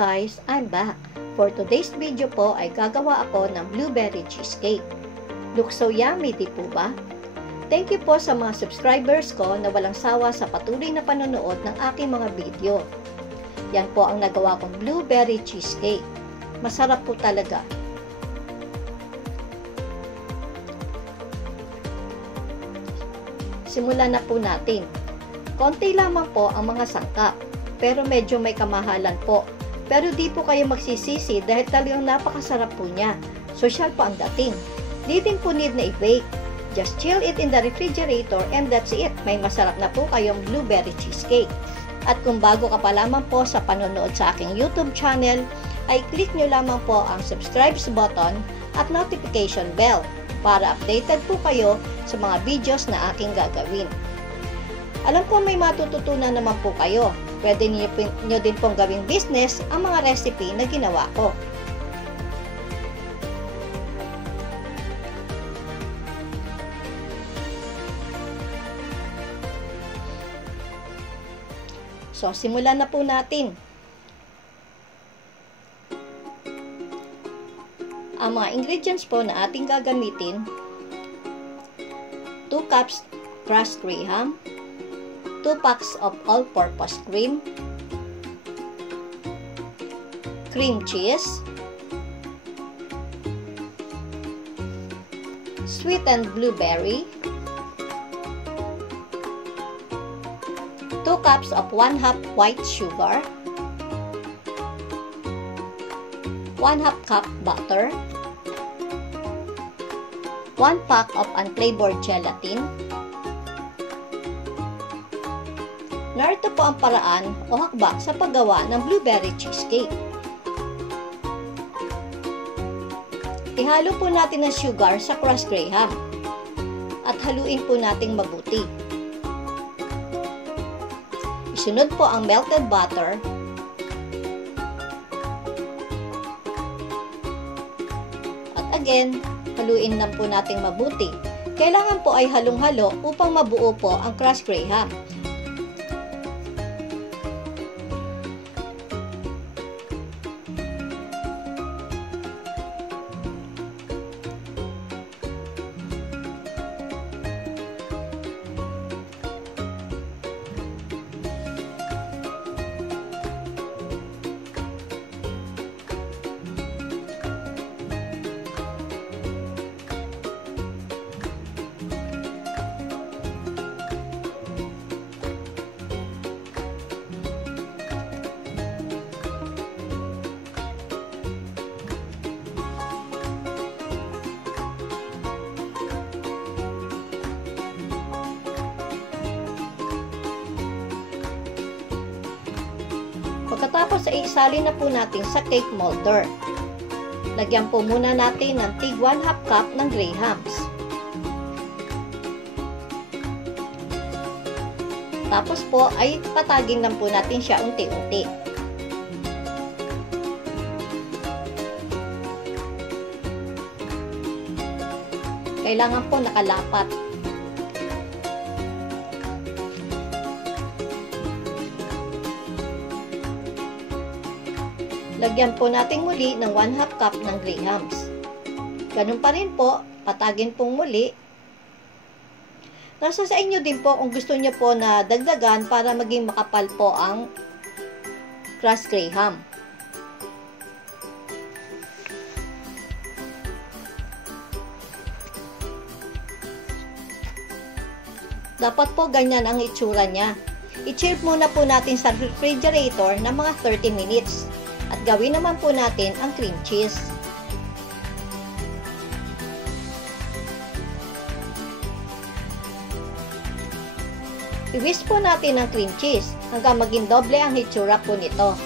guys, I'm back. For today's video po ay gagawa ako ng blueberry cheesecake. Looks so yummy, di po ba? Thank you po sa mga subscribers ko na walang sawa sa patuloy na panonood ng aking mga video. Yan po ang nagawa kong blueberry cheesecake. Masarap po talaga. Simulan na po natin. Konti lamang po ang mga sangkap, pero medyo may kamahalan po. Pero di po kayo magsisisi dahil talagang napakasarap po niya. Social po ang dating. Di din po need na i-bake. Just chill it in the refrigerator and that's it. May masarap na po kayong blueberry cheesecake. At kung bago ka pa lamang po sa panonood sa aking YouTube channel, ay click nyo lamang po ang subscribe button at notification bell para updated po kayo sa mga videos na aking gagawin. Alam ko may matututunan naman po kayo. Pwede nyo din pong gawing business ang mga recipe na ginawa ko. So, simulan na po natin. Ang mga ingredients po na ating gagamitin: 2 cups crushed graham, 2 packs of all-purpose cream, cream cheese, sweetened blueberry, 2 cups of 1/2 white sugar, 1/2 cup butter, 1 pack of unflavored gelatin. Narito po ang paraan o hakbang sa paggawa ng blueberry cheesecake. Ihalo po natin ang sugar sa crushed graham at haluin po nating mabuti. Isunod po ang melted butter at again, haluin lang po nating mabuti. Kailangan po ay halong-halo upang mabuo po ang crushed graham. Pagkatapos ay isalin na po natin sa cake molder. Lagyan po muna natin ng tig 1/2 cup ng grahams. Tapos po ay patagin lang po natin siya unti-unti. Kailangan po nakalapat. Lagyan po natin muli ng 1/2 cup ng grahams. Ganun pa rin po, patagin pong muli. Nasa sa inyo din po kung gusto nyo po na dagdagan para maging makapal po ang crushed graham. Dapat po ganyan ang itsura niya. I-chill muna po natin sa refrigerator ng mga 30 minutes. At gawin naman po natin ang cream cheese. I-whisk po natin ang cream cheese hanggang maging doble ang hitsura po nito.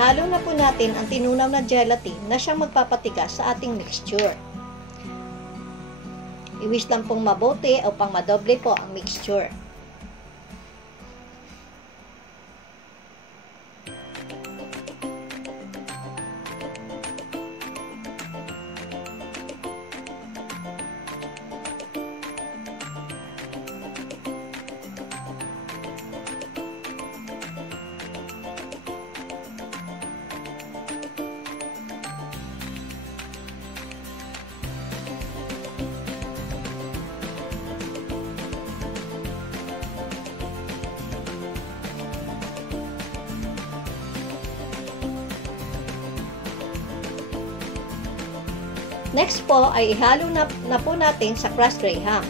ihalo na po natin ang tinunaw na gelatin na siyang magpapatigas sa ating mixture. Iwis lang pong mabuti upang madoble po ang mixture. Next po ay ihalo na po natin sa crushed graham.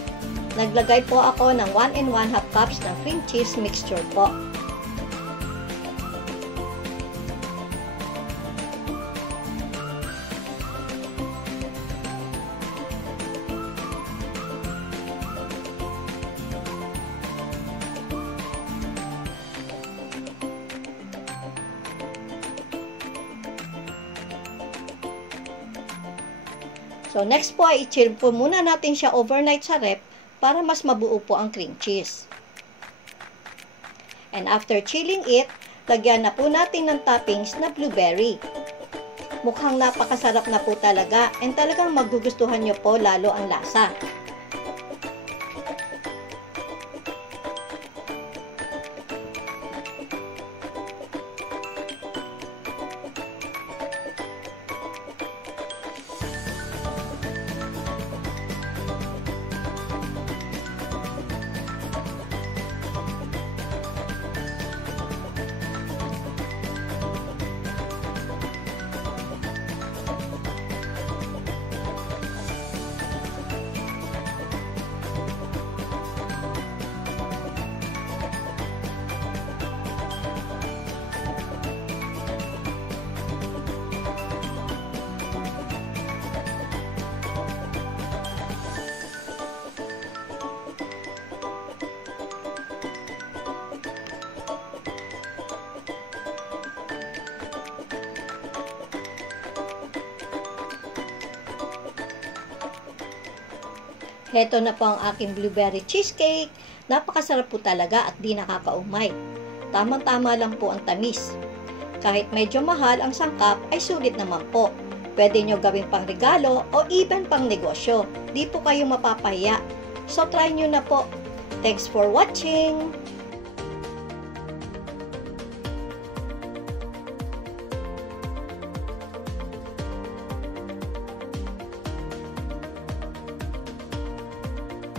Naglagay po ako ng 1 1/2 cups ng cream cheese mixture po. So, next po ay i-chill po muna natin siya overnight sa ref para mas mabuo po ang cream cheese. And after chilling it, lagyan na po natin ng toppings na blueberry. Mukhang napakasarap na po talaga and talagang magugustuhan nyo po lalo ang lasa. Heto na po ang aking blueberry cheesecake. Napakasarap po talaga at di nakakaumay. Tamang-tama lang po ang tamis. Kahit medyo mahal ang sangkap ay sulit naman po. Pwede nyo gawing pang regalo o even pang negosyo. Di po kayo mapapahiya. So try nyo na po. Thanks for watching!